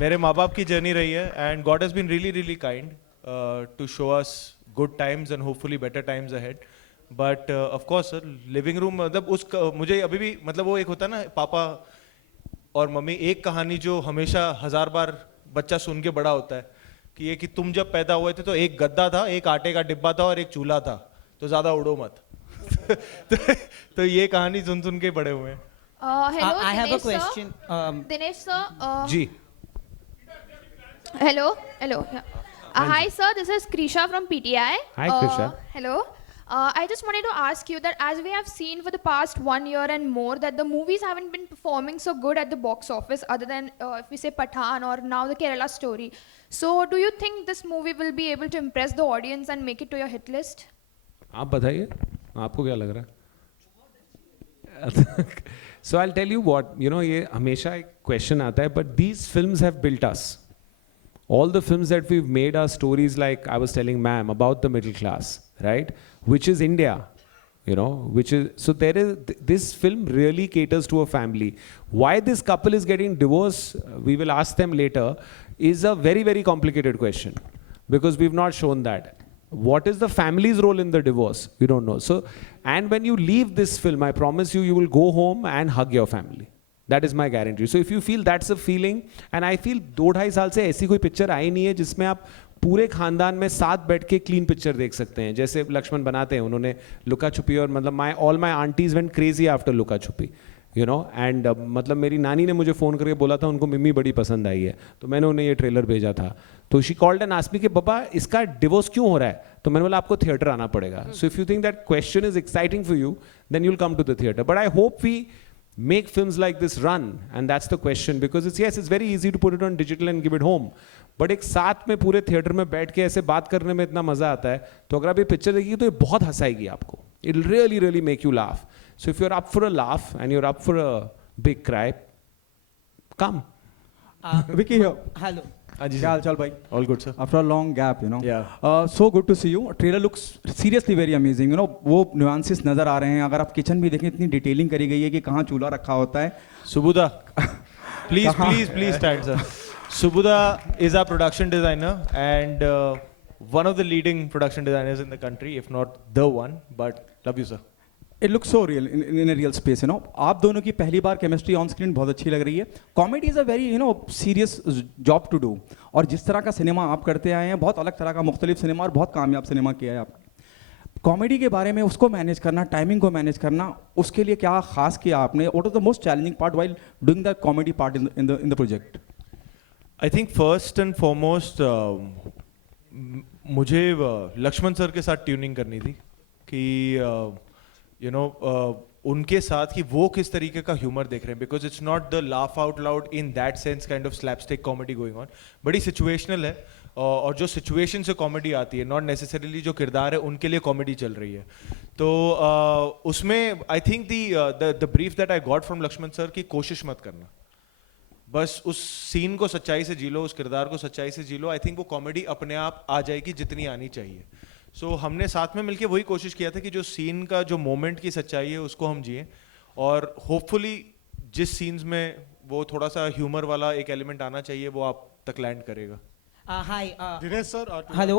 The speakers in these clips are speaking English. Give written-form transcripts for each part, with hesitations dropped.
मेरे माँ बाप की जर्नी रही है and God has been really really kind to show us good times and hopefully better times ahead but of course sir living room मतलब मुझे अभी भी मतलब वो एक होता है ना पापा और मम्मी एक कहानी जो हमेशा 1000 बार बच्चा सुन के बड़ा होता है कि ये कि तुम जब पैदा हुए थे तो एक गद्दा था, एक आटे का डिब्बा था और एक चूल्हा था, तो ज़्यादा उड़ो मत। तो ये कहानी सुन सुन के बड़े हुए हैं। Hello, I have a Dinesh sir. question. Dinesh sir. Ji Hello. Hello. Yeah. Hi sir, this is Krisha from PTI. Hi, Krisha. Hello. I just wanted to ask you that as we have seen for the past 1 year and more that the movies haven't been performing so good at the box office other than if we say Pathan or now the Kerala story. So do you think this movie will be able to impress the audience and make it to your hit list? आप बताइए आपको क्या लग रहा है so I tell you what you know ये हमेशा एक क्वेश्चन आता है but these films have built us all the films that we've made are stories like I was telling ma'am about the middle class, right, which is India, you know, which is so there is this film really caters to a family. Why this couple is getting divorced, we will ask them later, is a very very complicated question because we've not shown that. What is the family's role in the divorce? We don't know. So and when you leave this film, I promise you, you will go home and hug your family. That is my guarantee. So if you feel that's a feeling, and I feel 2-2.5 साल से ऐसी कोई picture आई नहीं है जिसमें आप पूरे खानदान में साथ बैठ के क्लीन पिक्चर देख सकते हैं जैसे लक्ष्मण बनाते हैं उन्होंने लुका छुपी और मतलब all my aunties went crazy after Luka Chuppi you no and मतलब मेरी नानी ने मुझे फ़ोन करके बोला था उनको मिम्मी बड़ी पसंद आई है तो मैंने उन्हें ये ट्रेलर भेजा था तो she called and asked me कि पापा इसका डिवोर्स क्यों हो रहा है तो मैंने बोला आपको थिएटर आना पड़ेगा so if you think that question is exciting for you then you will come to the theatre but I hope we make films like this run and that's the question because it's very easy to put it on digital and give it home but एक साथ में पूरे theatre में बैठ के ऐसे बात करने में इतना मजा आता है तो अगर आप ये पिक्चर देखिए तो ये बहुत हंसाएगी आपको it will really really make you laugh so if you're up for a laugh and you're up for a big cry come Vicky here. Hello. क्या हाल चाल भाई? All good sir. After a long gap, you know. Yeah. So good to see you. Trailer looks seriously very amazing. You know, वो nuances नजर आ रहे हैं. अगर आप kitchen भी देखें इतनी डिटेलिंग करी गई है कि कहाँ चूल्हा रखा होता है. Subudha, please stand, sir. Subudha is our production designer and one of the leading production designers in the country, if not the one. But love you, sir. It looks so real in a real space, you know. आप दोनों की पहली बार chemistry on screen बहुत अच्छी लग रही है. Comedy is a very serious job to do. और जिस तरह का सिनेमा आप करते आए हैं बहुत अलग तरह का मुख्तलिफ सिनेमा और बहुत कामयाब सिनेमा किया है आपने. कॉमेडी के बारे में उसको मैनेज करना, टाइमिंग को मैनेज करना, उसके लिए क्या खास किया आपने? What is the most challenging part while doing the comedy part in the project? I think first and foremost मुझे लक्ष्मण सर के साथ ट्यूनिंग करनी थी कि यू नो उनके साथ कि वो किस तरीके का ह्यूमर देख रहे हैं because it's not the laugh out loud in that sense kind of slapstick comedy going on बड़ी सिचुएशनल है और जो सिचुएशन से कॉमेडी आती है नॉट नेसेसरीली जो किरदार है उनके लिए कॉमेडी चल रही है तो उसमें I think the brief that I got from Laxman sir की कोशिश मत करना बस उस सीन को सच्चाई से जी लो उस किरदार को सच्चाई से जी लो आई थिंक वो कॉमेडी अपने आप आ जाएगी जितनी आनी चाहिए सो हमने साथ में मिलके वही कोशिश किया था कि जो सीन का जो मोमेंट की सच्चाई है उसको हम जिए और होपफुली जिस सीन्स में वो थोड़ा सा ह्यूमर वाला एक एलिमेंट आना चाहिए वो आप तक लैंड करेगा Hi. Dinesh sir. Hello.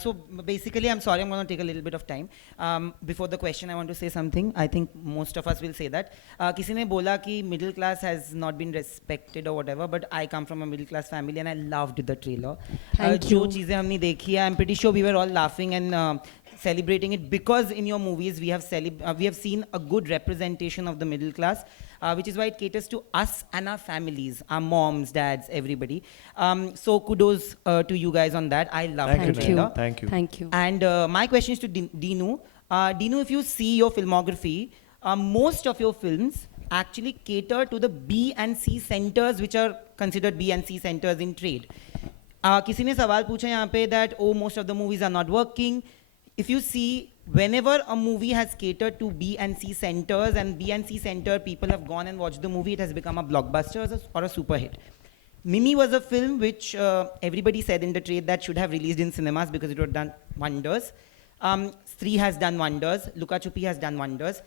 So basically, I'm sorry, I'm going to take a little bit of time. Before the question, I want to say something. I think most of us will say that. किसी ने बोला कि middle class has not been respected or whatever, but I come from a middle class family and I loved the trailer. जो चीज़ें हमने देखी है, I'm pretty sure we were all laughing and celebrating it because in your movies we have seen a good representation of the middle class. Which is why it caters to us and our families, our moms, dads, everybody. So kudos to you guys on that. I love Thank the you, trailer. Thank you. Thank you. And my question is to Dinu. Dinu, if you see your filmography, most of your films actually cater to the B and C centers, which are considered B and C centers in trade. किसी ने सवाल पूछा यहाँ पे that most of the movies are not working. If you see, whenever a movie has catered to B and C centers and B and C center people have gone and watched the movie, it has become a blockbuster or a super hit. Mimi was a film which everybody said in the trade that should have released in cinemas because it would have done wonders. Stree has done wonders. Luka Chupi has done wonders.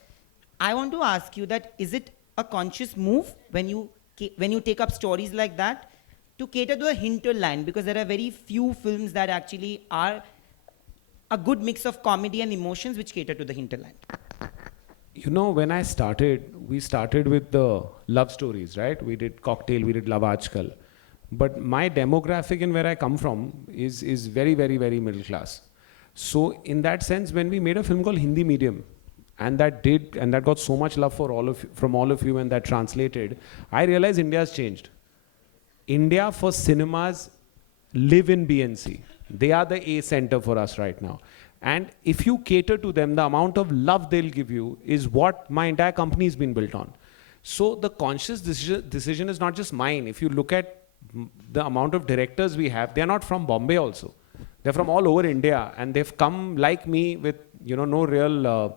I want to ask you that is it a conscious move when you when you take up stories like that, to cater to the hinterland, because there are very few films that actually are a good mix of comedy and emotions which cater to the hinterland. You know, when I started, we started with the love stories, right? We did Cocktail, we did Love Aajkal. But my demographic and where I come from is very, very, very middle class. So in that sense, when we made a film called Hindi Medium, and that got so much love from all of you, and that translated, I realized India has changed. India for cinemas live in BNC. They are the A center for us right now. And if you cater to them, the amount of love they'll give you is what my entire company has been built on. So the conscious decision is not just mine. If you look at the amount of directors we have, they're not from Bombay also. They're from all over India, and they've come like me with no real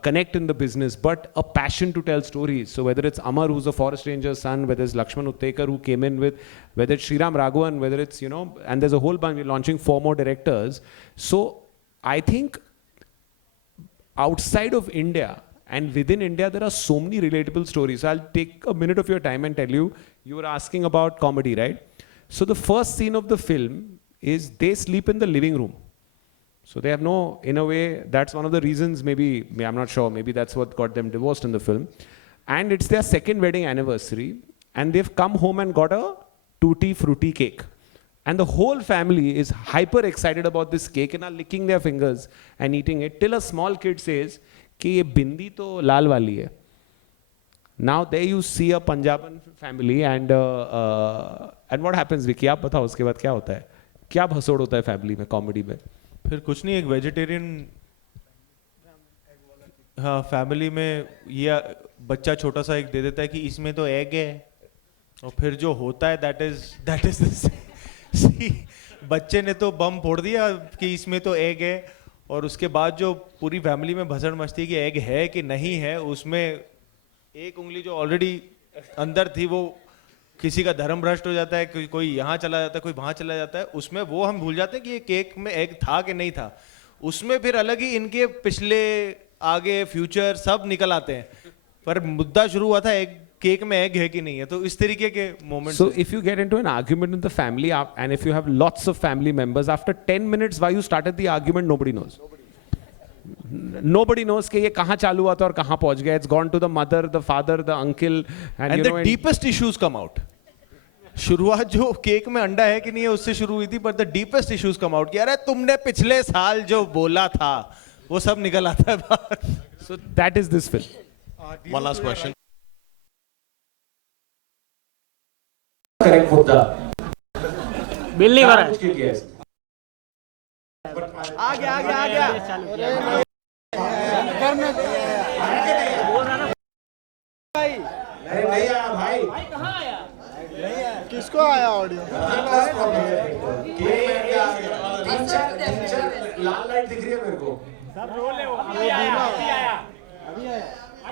connect in the business, but a passion to tell stories. So whether it's Amar, who's a forest ranger's son, whether it's Lakshman Uttekar, who came in with, whether it's Sriram Raghavan, whether it's, and there's a whole bunch, we're launching 4 more directors. So I think outside of India and within India, there are so many relatable stories. So I'll take a minute of your time and tell you, you were asking about comedy, right? So the first scene of the film is they sleep in the living room. So they have in a way, that's one of the reasons, maybe, I'm not sure, maybe that's what got them divorced in the film. And it's their 2nd wedding anniversary, and they've come home and got a tutti frutti cake. And the whole family is hyper excited about this cake and are licking their fingers and eating it, till a small kid says, कि ये बिंदी तो लाल वाली है. Now there you see a Punjaban family, and what happens, Vicky? आप बताओ उसके बाद क्या होता है? क्या भसोड़ होता है फैमिली में, कॉमेडी में? फिर कुछ नहीं, एक वेजिटेरियन फैमिली में ये बच्चा छोटा सा एक दे देता है कि इसमें तो एग है, और फिर जो होता है दैट इज बच्चे ने तो बम फोड़ दिया कि इसमें तो एग है, और उसके बाद जो पूरी फैमिली में भसड़ मचती है कि एग है कि नहीं है, उसमें एक उंगली जो ऑलरेडी अंदर थी वो किसी का धर्म भ्रष्ट हो जाता है, कोई यहाँ चला जाता है, कोई वहाँ चला जाता है, उसमें वो हम भूल जाते हैं कि ये केक में एग था कि नहीं था. उसमें फिर अलग ही इनके पिछले आगे फ्यूचर सब निकल आते हैं, पर मुद्दा शुरू हुआ था एग, केक में एग है कि नहीं है. तो इस तरीके के moment. So if you get into an argument in the family, and if you have lots of family members, after 10 minutes why you started the argument, nobody knows. Nobody knows कि ये कहाँ चालू हुआ था और कहाँ पहुँच गया. It's gone to the mother, the father, the uncle, and the deepest issues come out. शुरुआत जो केक में अंडा है कि नहीं है उससे शुरू हुई थी, but the deepest issues come out कि अरे तुमने पिछले साल जो बोला था वो सब निकल आता है बाहर. So that is this film. One last question. Correct मुद्दा. बिल नहीं भरा आ गया अरे नहीं आया भाई. किसको आया ऑडियो? लाल लाइट दिख रही है मेरे को.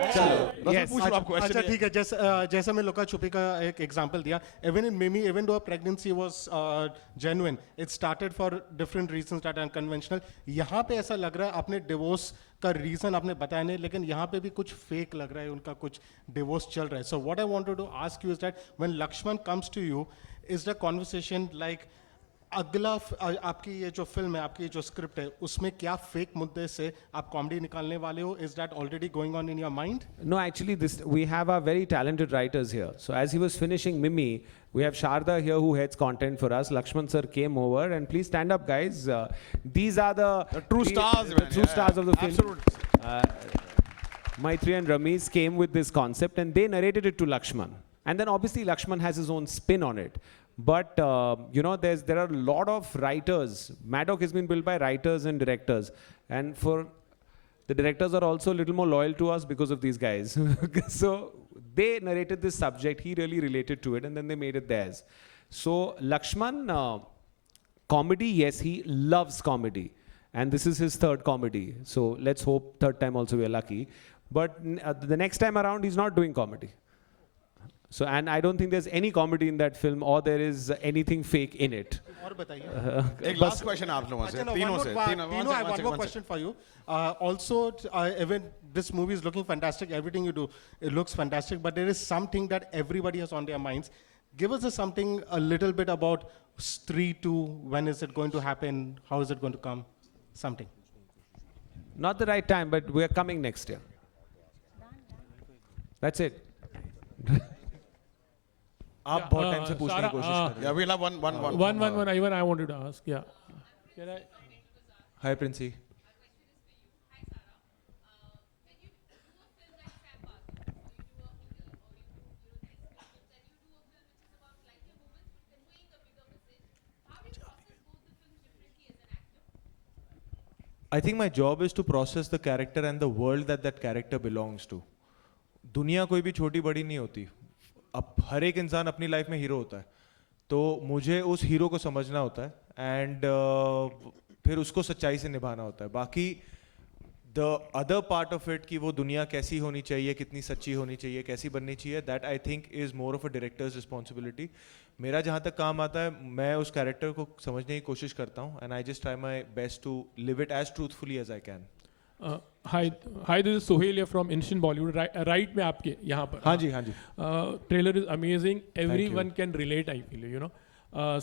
अच्छा ठीक है, जैसा मैं लुका छुपी का एक एग्जांपल दिया, even in Mimi, even though pregnancy was genuine, it started for different reasons that are unconventional. यहाँ पे ऐसा लग रहा है आपने डिवोर्स का रीजन आपने बताया नहीं, लेकिन यहाँ पे भी कुछ फेक लग रहा है, उनका कुछ डिवोर्स चल रहा है. So what I wanted to ask you is that when Laxman comes to you, is the conversation like अगला आपकी ये जो फिल्म है, आपकी जो स्क्रिप्ट है, उसमें क्या फेक मुद्दे से आप कॉमेडी निकालने वाले हो? Is that already going on in your mind? No, actually, we have our very talented writers here. So as he was finishing Mimi, we have Sharda here who heads content for us. Lakshman sir came over, and please stand up, guys. These are the true stars, the man. true Yeah, stars of the film. absolutely. Maitri and Ramesh came with this concept, and they narrated it to Lakshman. And then obviously Lakshman has his own spin on it. But there are a lot of writers. Maddock has been built by writers and directors, and for the directors are also a little more loyal to us because of these guys. So they narrated this subject. He really related to it, and then they made it theirs. So Lakshman, comedy, yes, he loves comedy, and this is his 3rd comedy. So let's hope 3rd time also we are lucky. But the next time around, he's not doing comedy. So, and I don't think there's any comedy in that film or there is anything fake in it. और बताइए एक last question आप लोगों से अच्छा, no, तीनों one से more- तीनों Tino, I have one more question for you. Also, even this movie is looking fantastic. Everything you do, it looks fantastic. But there is something that everybody has on their minds. Give us something a little bit about Stree 2. When is it going to happen? How is it going to come? Something. Not the right time, but we're coming next year. That's it. आप बहुत time से पूछने की कोशिश कर रहे Yeah, we'll have one. One. Even I wanted to ask. Yeah. Can I? हो हाय Princy I think my job is to process the character and the world that that character belongs to. दुनिया कोई भी छोटी बड़ी नहीं होती. अब हर एक इंसान अपनी लाइफ में हीरो होता है. तो मुझे उस हीरो को समझना होता है एंड फिर उसको सच्चाई से निभाना होता है. बाकी the other part of it कि वो दुनिया कैसी होनी चाहिए, कितनी सच्ची होनी चाहिए, कैसी बननी चाहिए, that I think is more of a directors responsibility. मेरा जहाँ तक काम आता है मैं उस कैरेक्टर को समझने की कोशिश करता हूँ and I just try my best to live it as truthfully as I can. Hi, this is Sohail here from Instant Bollywood. Right में आपके यहाँ पर. हाँ जी हाँ जी. Trailer is amazing. Everyone can relate. I feel you know.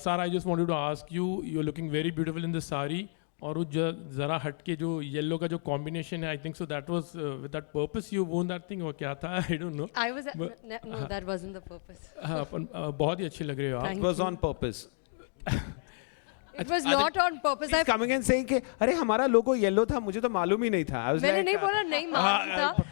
Sir, I just wanted to ask you. You're looking very beautiful in the sari. और वो जरा हट के जो येलो का जो कॉम्बिनेशन है, I think so that was with that purpose you won that thing और क्या था I don't know. I was no, that wasn't the purpose. हाँ, बहुत ही अच्छे लग रहे हो आप. Thank It was you. on purpose. It was not on purpose. He's coming and saying कि अरे हमारा लोगो येलो था, मुझे तो मालूम ही नहीं था. I was मैंने like, नहीं बोला नहीं मालूम था.